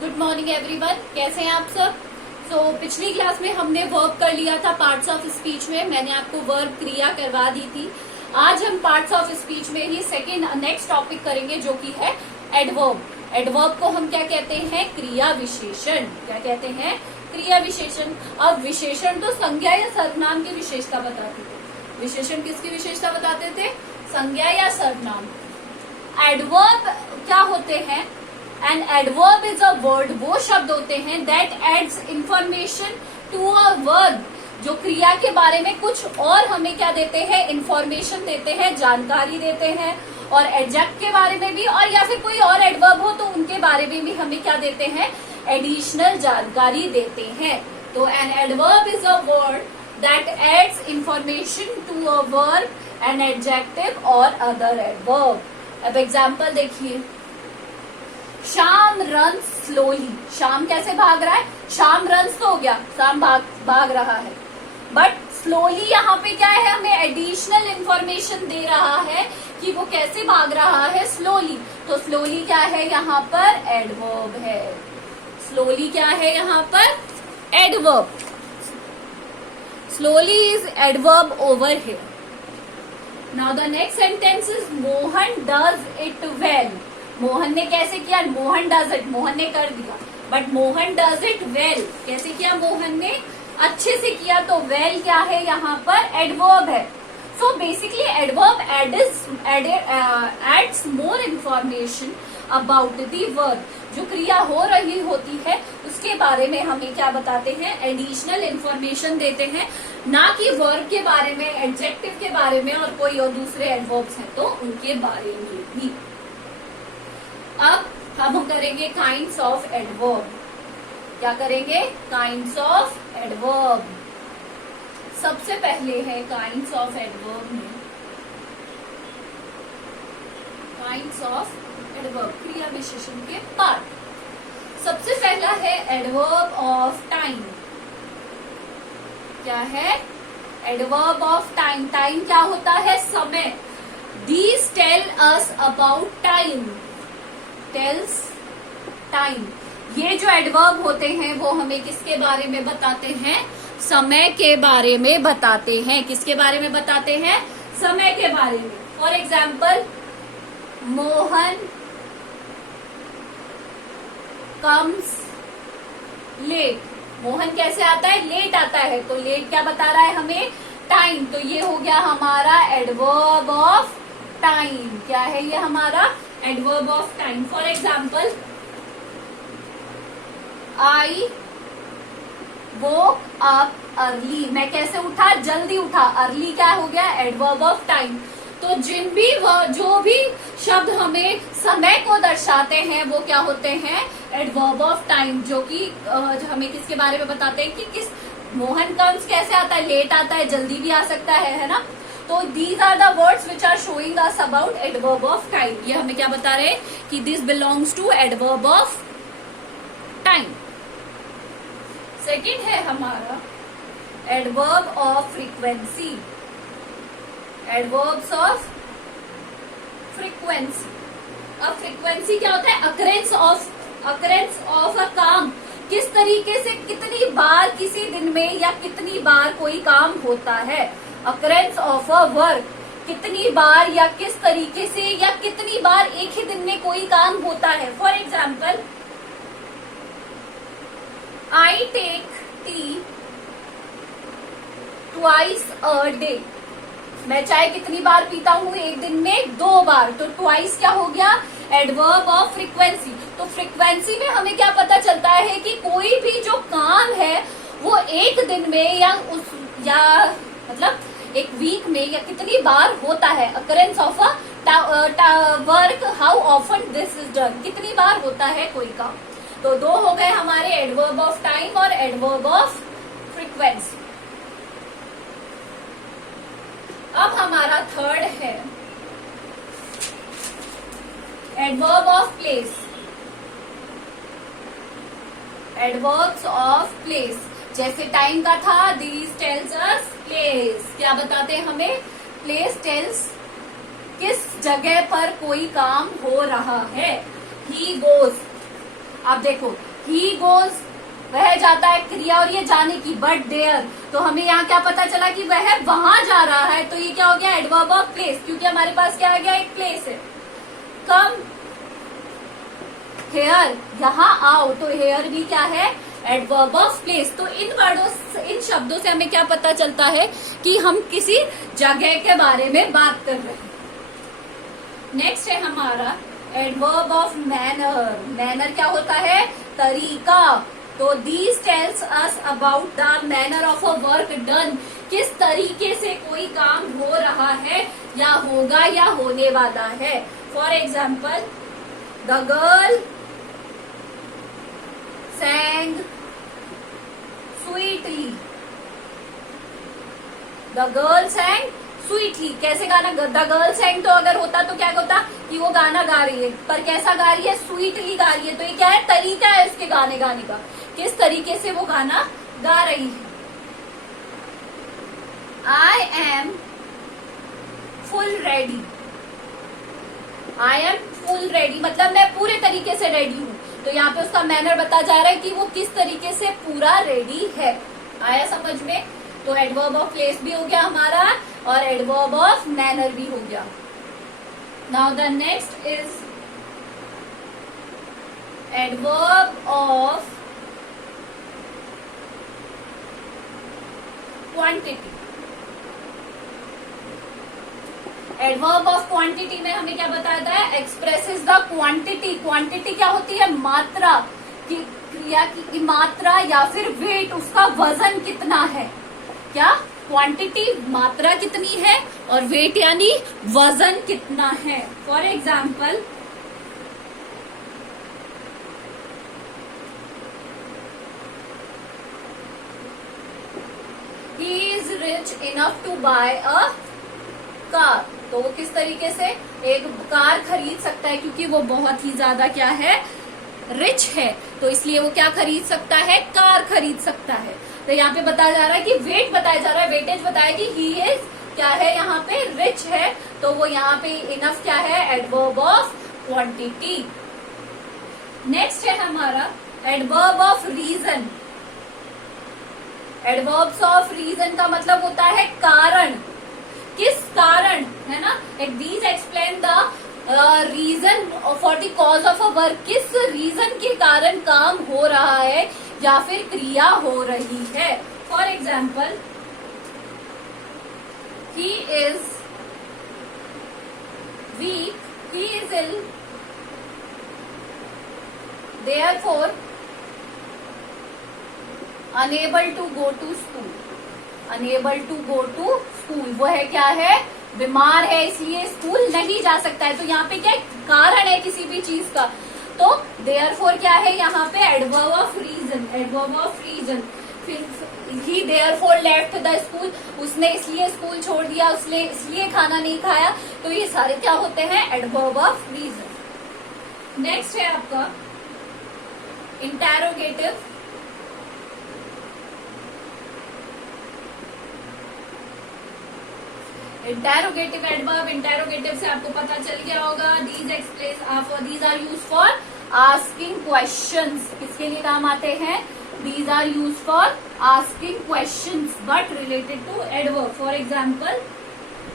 Good morning everyone, कैसे हैं आप सब। पिछली क्लास में हमने वर्ब कर लिया था पार्ट्स ऑफ स्पीच में। मैंने आपको वर्ब क्रिया करवा दी थी। आज हम पार्ट्स ऑफ स्पीच में ही नेक्स्ट टॉपिक करेंगे जो कि है एडवर्ब। एडवर्ब को हम क्या कहते हैं? क्रिया विशेषण। क्या कहते हैं? क्रिया विशेषण। अब विशेषण तो संज्ञा या सर्वनाम की विशेषता बताते थे। विशेषण किसकी विशेषता बताते थे? संज्ञा या सर्वनाम। एडवर्ब क्या होते हैं? An adverb is a word, वो शब्द होते हैं that adds information to a verb, जो क्रिया के बारे में कुछ और हमें क्या देते हैं? इंफॉर्मेशन देते हैं, जानकारी देते हैं। और एडजेक्ट के बारे में भी, और या फिर कोई और एडवर्ब हो तो उनके बारे में भी हमें क्या देते हैं? एडिशनल जानकारी देते हैं। तो an adverb is a word that adds information to a verb, an adjective और अदर एडवर्ब। अब एग्जाम्पल देखिए, श्याम रन स्लोली। श्याम कैसे भाग रहा है? श्याम रन्स तो हो गया, श्याम भाग रहा है। बट स्लोली यहाँ पे क्या है? हमें एडिशनल इंफॉर्मेशन दे रहा है कि वो कैसे भाग रहा है, स्लोली। तो स्लोली क्या है यहाँ पर? एडवर्ब है। स्लोली क्या है यहाँ पर? Adverb. Slowly is adverb over here. Now the next sentence is Mohan does it well. Mohan ने कैसे किया? मोहन डज इट, मोहन ने कर दिया। But Mohan does it well, कैसे किया? मोहन ने अच्छे से किया। तो वेल क्या है यहाँ पर? एडवर्ब है। So basically adverb adds more information about the verb. जो क्रिया हो रही होती है उसके बारे में हमें क्या बताते हैं? एडिशनल इंफॉर्मेशन देते हैं, ना कि वर्ब के बारे में, एडजेक्टिव के बारे में और कोई और दूसरे एडवर्ब्स हैं तो उनके बारे में भी। अब हम करेंगे काइंड्स ऑफ एडवर्ब। क्या करेंगे? Kinds of adverb. सबसे पहले है काइंड्स ऑफ एडवर्ब में, काइंड्स ऑफ एडवर्ब क्रिया विशेषण के पार्ट। सबसे पहला है एडवर्ब ऑफ टाइम। क्या है? Adverb of time. टाइम क्या होता है? समय। These tell us about time. Tells time. ये जो एडवर्ब होते हैं वो हमें किसके बारे में बताते हैं? समय के बारे में बताते हैं। किसके बारे में बताते हैं? समय के बारे में। For example, Mohan comes late. Mohan कैसे आता है? लेट आता है। तो लेट क्या बता रहा है हमें? टाइम। तो ये हो गया हमारा एडवर्ब ऑफ टाइम। क्या है ये हमारा? Adverb of time. For example, I woke up early. मैं कैसे उठा? जल्दी उठा। अर्ली क्या हो गया? Adverb of time. तो जो भी शब्द हमें समय को दर्शाते हैं वो क्या होते हैं? Adverb of time. जो हमें किसके बारे में बताते हैं कि मोहन कम्स कैसे आता है? लेट आता है, जल्दी भी आ सकता है ना। तो these are the words which are showing us about adverb of time. ये हमें क्या बता रहे हैं कि this belongs to adverb of time. Second है हमारा adverb of frequency. Adverbs of frequency. अब फ्रीक्वेंसी क्या होता है? अकरेंस ऑफ अ काम। किस तरीके से, कितनी बार किसी दिन में या कितनी बार कोई काम होता है। अकरेंस ऑफ अ वर्क, कितनी बार या किस तरीके से या कितनी बार एक ही दिन में कोई काम होता है। For example, I take tea twice a day. मैं चाय कितनी बार पीता हूँ? एक दिन में 2 बार। तो ट्वाइस क्या हो गया? Adverb of frequency. तो फ्रीक्वेंसी में हमें क्या पता चलता है कि कोई भी जो काम है वो एक दिन में या मतलब एक वीक में या कितनी बार होता है। Occurrence of a work, how often this is done. कितनी बार होता है कोई काम। तो 2 हो गए हमारे एडवर्ब ऑफ टाइम और एडवर्ब ऑफ फ्रीक्वेंसी। अब हमारा थर्ड है adverb of place. Adverbs of place, जैसे टाइम का था, दीज टेल्स अस प्लेस। क्या बताते हैं हमें? प्लेस टेल्स किस जगह पर कोई काम हो रहा है। ही गोज, अब देखो ही गोज, वह जाता है क्रिया और ये जाने की, बट देयर, तो हमें यहाँ क्या पता चला कि वह वहां जा रहा है, तो ये क्या हो गया एडवर्ब ऑफ प्लेस, क्योंकि हमारे पास क्या आ गया एक प्लेस है। कम हेयर, यहाँ आओ, तो हेयर भी क्या है एडवर्ब ऑफ प्लेस। तो इन वर्डों इन शब्दों से हमें क्या पता चलता है कि हम किसी जगह के बारे में बात कर रहे हैं। नेक्स्ट है हमारा एडवर्ब ऑफ मैनर। मैनर क्या होता है तरीका। तो these tells us about the manner of a work done, किस तरीके से कोई काम हो रहा है या होगा या होने वाला है। For example the girl sang sweetly, the girl sang sweetly। कैसे गाना, द गर्ल sang तो अगर होता तो क्या होता कि वो गाना गा रही है, पर कैसा गा रही है स्वीटली गा रही है, तो ये क्या है तरीका है उसके गाने गाने का, किस तरीके से वो गाना गा रही है। I am full ready, I am full ready मतलब मैं पूरे तरीके से रेडी हूँ, तो यहाँ पे उसका मैनर बता जा रहा है कि वो किस तरीके से पूरा रेडी है। आया समझ में। तो एडवर्ब ऑफ प्लेस भी हो गया हमारा और एडवर्ब ऑफ मैनर भी हो गया। Now the next is adverb of quantity. Adverb of quantity में हमें क्या बताता है एक्सप्रेसेस द क्वांटिटी। क्वांटिटी क्या होती है मात्रा की, क्रिया की मात्रा या फिर वेट, उसका वजन कितना है। क्या क्वांटिटी मात्रा कितनी है और वेट यानी वजन कितना है। For example he is rich enough to buy a car, तो वो किस तरीके से एक कार खरीद सकता है, क्योंकि वो बहुत ही ज्यादा क्या है रिच है, तो इसलिए वो क्या खरीद सकता है कार खरीद सकता है। तो यहाँ पे बताया जा रहा है कि वेट बताया जा रहा है, वेटेज बताया कि ही इज क्या है यहाँ पे रिच है, तो वो यहाँ पे इनफ क्या है एडवर्ब ऑफ क्वांटिटी। नेक्स्ट है हमारा adverb of reason. Adverbs of reason का मतलब होता है कारण, किस कारण है ना। These explain the reason for the cause of a work, किस रीजन के कारण काम हो रहा है या फिर क्रिया हो रही है। For example he is weak, he is ill, therefore unable to go to school. Unable to go to school, वो है क्या है बीमार है इसलिए स्कूल नहीं जा सकता है। तो यहाँ पे क्या कारण है किसी भी चीज का, तो देयरफॉर क्या है यहाँ पे adverb of reason. Adverb of reason फिर he therefore left the school, उसने इसलिए स्कूल छोड़ दिया, उसने इसलिए खाना नहीं खाया, तो ये सारे क्या होते हैं एडवर्ब ऑफ रीजन। नेक्स्ट है आपका इंटेरोगेटिव। इंटेरोगेटिव एडवर्ब, इंटेरोगेटिव से आपको पता चल गया होगा these are use for asking questions. किसके लिए काम आते हैं, these are use for asking questions but related to adverb. For example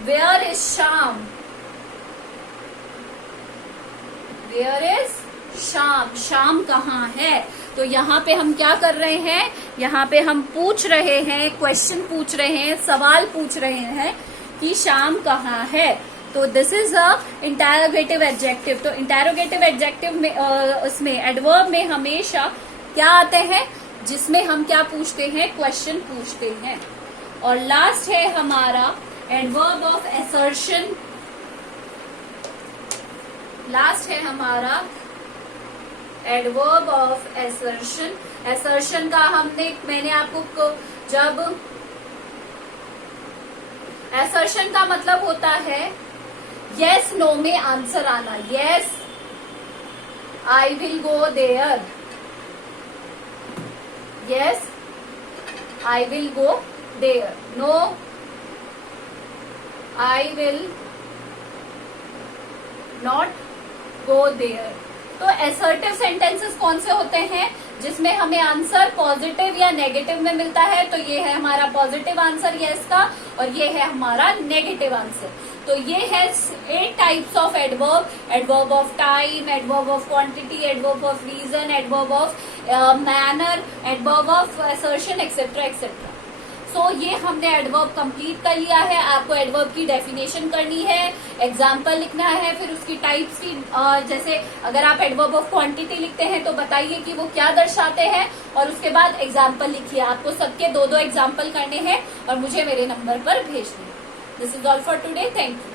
where is Shyam, where is Shyam, Shyam कहाँ है। तो यहाँ पे हम क्या कर रहे हैं, यहाँ पे हम पूछ रहे हैं, क्वेश्चन पूछ रहे हैं, सवाल पूछ रहे हैं कि श्याम कहाँ है। तो this is a interrogative adjective. तो इंटेरोगेटिव एडजेक्टिव में उसमें एडवर्ब में हमेशा क्या आते हैं जिसमें हम क्या पूछते हैं क्वेश्चन पूछते हैं। और लास्ट है हमारा एडवर्ब ऑफ असर्शन। लास्ट है हमारा एडवर्ब ऑफ असर्शन। असर्शन का मैंने आपको जब असर्शन का मतलब होता है यस नो में आंसर आना। Yes I will go there, yes I will go there, no I will not go there. तो असर्टिव सेंटेंसेस कौन से होते हैं? जिसमें हमें आंसर पॉजिटिव या नेगेटिव में मिलता है, तो ये है हमारा पॉजिटिव आंसर यस का, और ये है हमारा नेगेटिव आंसर। तो ये है 8 types of adverb: adverb of time, adverb of quantity, adverb of reason, adverb of manner, adverb of assertion, etcetera etcetera. So ये हमने एडवर्ब कंप्लीट कर लिया है। आपको एडवर्ब की डेफिनेशन करनी है, एग्जाम्पल लिखना है, फिर उसकी टाइप्स की, जैसे अगर आप एडवर्ब ऑफ क्वांटिटी लिखते हैं तो बताइए कि वो क्या दर्शाते हैं, और उसके बाद एग्जाम्पल लिखिए। आपको सबके 2-2 एग्जाम्पल करने हैं और मुझे मेरे नंबर पर भेजने हैं। This is all for today, thank you.